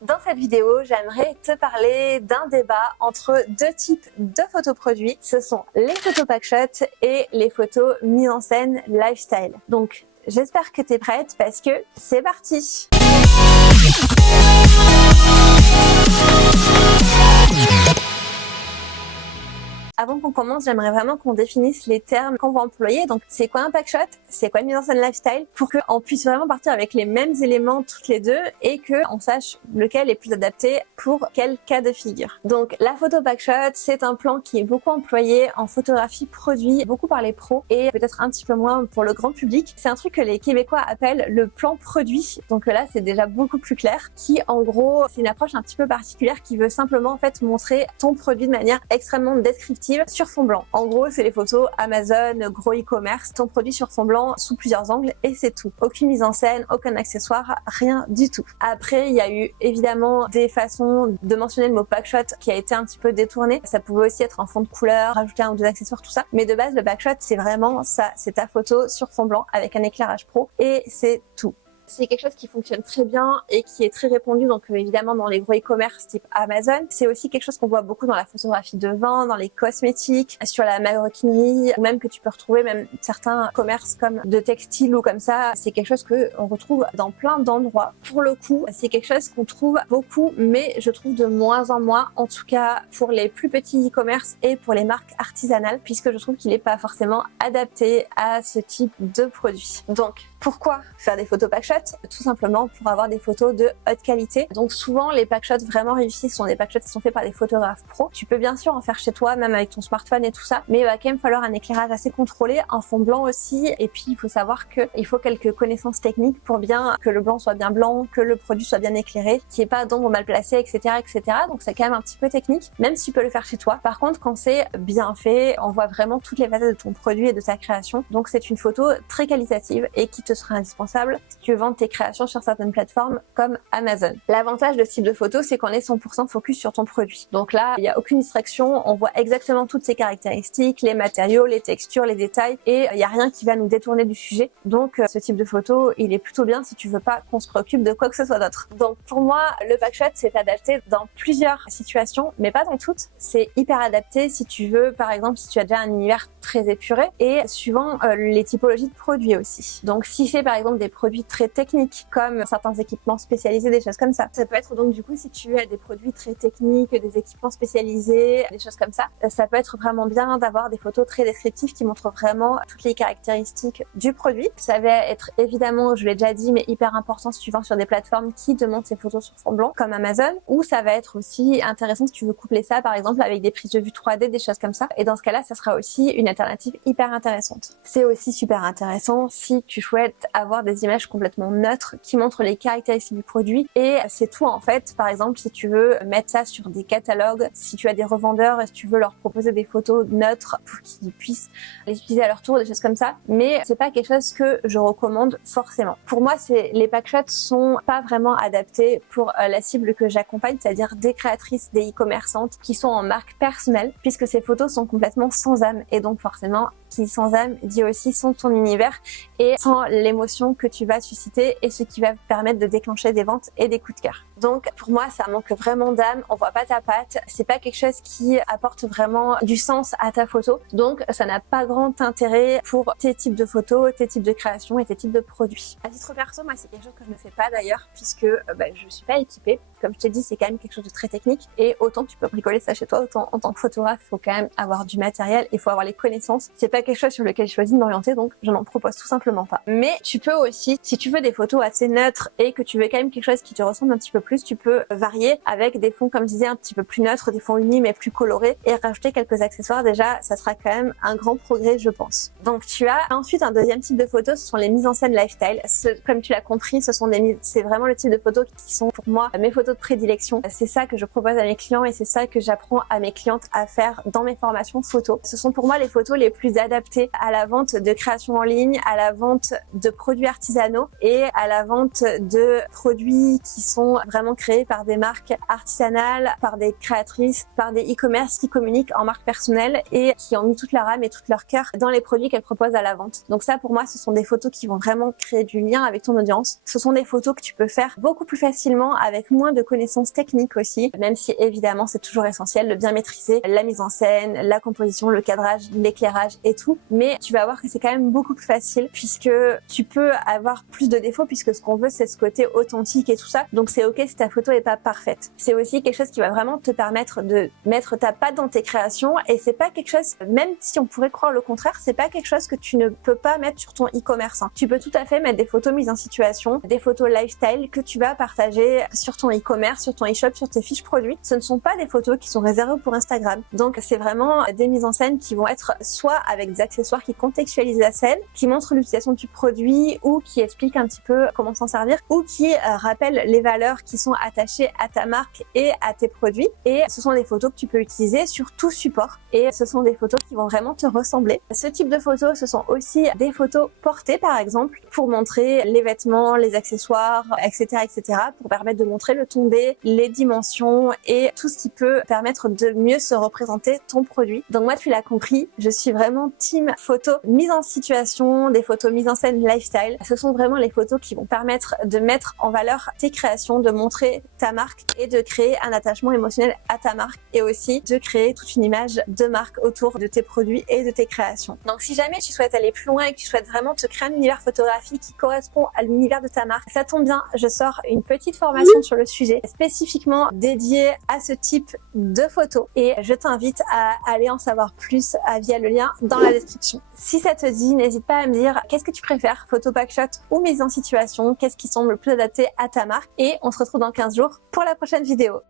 Dans cette vidéo, j'aimerais te parler d'un débat entre deux types de photos produits. Ce sont les photos packshot et les photos mise en scène lifestyle. Donc, j'espère que tu es prête parce que c'est parti! Avant qu'on commence, j'aimerais vraiment qu'on définisse les termes qu'on va employer. Donc, c'est quoi un packshot? C'est quoi une mise en scène lifestyle? Pour qu'on puisse vraiment partir avec les mêmes éléments toutes les deux et qu'on sache lequel est plus adapté pour quel cas de figure. Donc, la photo packshot, c'est un plan qui est beaucoup employé en photographie produit, beaucoup par les pros et peut-être un petit peu moins pour le grand public. C'est un truc que les Québécois appellent le plan produit. Donc là, c'est déjà beaucoup plus clair. Qui, en gros, c'est une approche un petit peu particulière qui veut simplement en fait montrer ton produit de manière extrêmement descriptive sur fond blanc. En gros, c'est les photos Amazon, gros e-commerce, ton produit sur fond blanc sous plusieurs angles et c'est tout. Aucune mise en scène, aucun accessoire, rien du tout. Après, il y a eu évidemment des façons de mentionner le mot packshot qui a été un petit peu détourné. Ça pouvait aussi être en fond de couleur, rajouter un ou deux accessoires, tout ça. Mais de base, le packshot, c'est vraiment ça. C'est ta photo sur fond blanc avec un éclairage pro et c'est tout. C'est quelque chose qui fonctionne très bien et qui est très répandu, donc évidemment dans les gros e-commerce type Amazon. C'est aussi quelque chose qu'on voit beaucoup dans la photographie de vin, dans les cosmétiques, sur la maroquinerie, ou même que tu peux retrouver même certains commerces comme de textiles ou comme ça. C'est quelque chose que on retrouve dans plein d'endroits. Pour le coup, c'est quelque chose qu'on trouve beaucoup, mais je trouve de moins en moins, en tout cas pour les plus petits e-commerce et pour les marques artisanales, puisque je trouve qu'il n'est pas forcément adapté à ce type de produit. Donc, pourquoi faire des photos packshot? Tout simplement pour avoir des photos de haute qualité. Donc souvent les packshots vraiment réussis sont des packshots qui sont faits par des photographes pros. Tu peux bien sûr en faire chez toi, même avec ton smartphone et tout ça, mais il va quand même falloir un éclairage assez contrôlé, un fond blanc aussi, et puis il faut savoir qu'il faut quelques connaissances techniques pour bien que le blanc soit bien blanc, que le produit soit bien éclairé, qu'il n'y ait pas d'ombre mal placée, etc., etc. Donc c'est quand même un petit peu technique, même si tu peux le faire chez toi. Par contre, quand c'est bien fait, on voit vraiment toutes les facettes de ton produit et de ta création. Donc c'est une photo très qualitative et qui te sera indispensable si tu veux vendre tes créations sur certaines plateformes comme Amazon. L'avantage de ce type de photo, c'est qu'on est 100% focus sur ton produit. Donc là, il n'y a aucune distraction, on voit exactement toutes ses caractéristiques, les matériaux, les textures, les détails, et il n'y a rien qui va nous détourner du sujet. Donc ce type de photo, il est plutôt bien si tu veux pas qu'on se préoccupe de quoi que ce soit d'autre. Donc pour moi, le packshot, c'est adapté dans plusieurs situations, mais pas dans toutes. C'est hyper adapté si tu veux, par exemple, si tu as déjà un univers très épuré et suivant les typologies de produits aussi. Donc si c'est par exemple des produits très techniques comme certains équipements spécialisés, des choses comme ça. Ça peut être donc du coup si tu as des produits très techniques, des équipements spécialisés, des choses comme ça. Ça peut être vraiment bien d'avoir des photos très descriptives qui montrent vraiment toutes les caractéristiques du produit. Ça va être évidemment, je l'ai déjà dit, mais hyper important si tu vends sur des plateformes qui te montrent ces photos sur fond blanc comme Amazon, ou ça va être aussi intéressant si tu veux coupler ça par exemple avec des prises de vue 3D, des choses comme ça. Et dans ce cas-là, ça sera aussi une alternative hyper intéressante. C'est aussi super intéressant si tu souhaites avoir des images complètement neutres qui montrent les caractéristiques du produit et c'est tout en fait. Par exemple, si tu veux mettre ça sur des catalogues, si tu as des revendeurs et si tu veux leur proposer des photos neutres pour qu'ils puissent les utiliser à leur tour, des choses comme ça, mais c'est pas quelque chose que je recommande forcément. Pour moi, les packshots sont pas vraiment adaptés pour la cible que j'accompagne, c'est-à-dire des créatrices, des e-commerçantes qui sont en marque personnelle, puisque ces photos sont complètement sans âme et donc forcément qui sans âme dit aussi sans ton univers et sans l'émotion que tu vas susciter et ce qui va permettre de déclencher des ventes et des coups de cœur. Donc pour moi ça manque vraiment d'âme, on voit pas ta patte, c'est pas quelque chose qui apporte vraiment du sens à ta photo, donc ça n'a pas grand intérêt pour tes types de photos, tes types de créations et tes types de produits. À titre perso, moi c'est quelque chose que je ne fais pas d'ailleurs puisque je suis pas équipée. Comme je t'ai dit, c'est quand même quelque chose de très technique et autant tu peux bricoler ça chez toi, autant en tant que photographe, il faut quand même avoir du matériel, il faut avoir les connaissances. C'est pas quelque chose sur lequel je choisis de m'orienter, donc je n'en propose tout simplement pas. Mais tu peux aussi, si tu veux des photos assez neutres et que tu veux quand même quelque chose qui te ressemble un petit peu plus, tu peux varier avec des fonds, comme je disais, un petit peu plus neutres, des fonds unis mais plus colorés et rajouter quelques accessoires. Déjà, ça sera quand même un grand progrès, je pense. Donc tu as ensuite un deuxième type de photos, ce sont les mises en scène lifestyle. Comme tu l'as compris, c'est vraiment le type de photos qui sont pour moi mes photos de prédilection. C'est ça que je propose à mes clients et c'est ça que j'apprends à mes clientes à faire dans mes formations photos. Ce sont pour moi les photos les plus adaptées à la vente de création en ligne, à la vente de produits artisanaux et à la vente de produits qui sont vraiment vraiment créé par des marques artisanales, par des créatrices, par des e-commerce qui communiquent en marque personnelle et qui ont mis toute leur âme et tout leur cœur dans les produits qu'elles proposent à la vente. Donc ça, pour moi, ce sont des photos qui vont vraiment créer du lien avec ton audience. Ce sont des photos que tu peux faire beaucoup plus facilement avec moins de connaissances techniques aussi, même si évidemment c'est toujours essentiel de bien maîtriser la mise en scène, la composition, le cadrage, l'éclairage et tout. Mais tu vas voir que c'est quand même beaucoup plus facile puisque tu peux avoir plus de défauts puisque ce qu'on veut c'est ce côté authentique et tout ça. Donc c'est ok si ta photo est pas parfaite. C'est aussi quelque chose qui va vraiment te permettre de mettre ta patte dans tes créations et c'est pas quelque chose, même si on pourrait croire le contraire, c'est pas quelque chose que tu ne peux pas mettre sur ton e-commerce. Tu peux tout à fait mettre des photos mises en situation, des photos lifestyle que tu vas partager sur ton e-commerce, sur ton e-shop, sur tes fiches produits. Ce ne sont pas des photos qui sont réservées pour Instagram. Donc c'est vraiment des mises en scène qui vont être soit avec des accessoires qui contextualisent la scène, qui montrent l'utilisation du produit ou qui expliquent un petit peu comment s'en servir ou qui rappellent les valeurs qui sont attachées à ta marque et à tes produits. Et ce sont des photos que tu peux utiliser sur tout support et ce sont des photos qui vont vraiment te ressembler. Ce type de photos, ce sont aussi des photos portées par exemple pour montrer les vêtements, les accessoires, etc., etc., pour permettre de montrer le tombé, les dimensions et tout ce qui peut permettre de mieux se représenter ton produit. Donc moi, tu l'as compris, je suis vraiment team photo mise en situation, des photos mises en scène lifestyle. Ce sont vraiment les photos qui vont permettre de mettre en valeur tes créations, de montrer ta marque et de créer un attachement émotionnel à ta marque et aussi de créer toute une image de marque autour de tes produits et de tes créations. Donc si jamais tu souhaites aller plus loin et que tu souhaites vraiment te créer un univers photographique qui correspond à l'univers de ta marque, ça tombe bien, je sors une petite formation sur le sujet spécifiquement dédiée à ce type de photos et je t'invite à aller en savoir plus via le lien dans la description. Si ça te dit, n'hésite pas à me dire qu'est-ce que tu préfères, photo packshot ou mise en situation, qu'est-ce qui semble le plus adapté à ta marque et on se retrouve dans 15 jours pour la prochaine vidéo.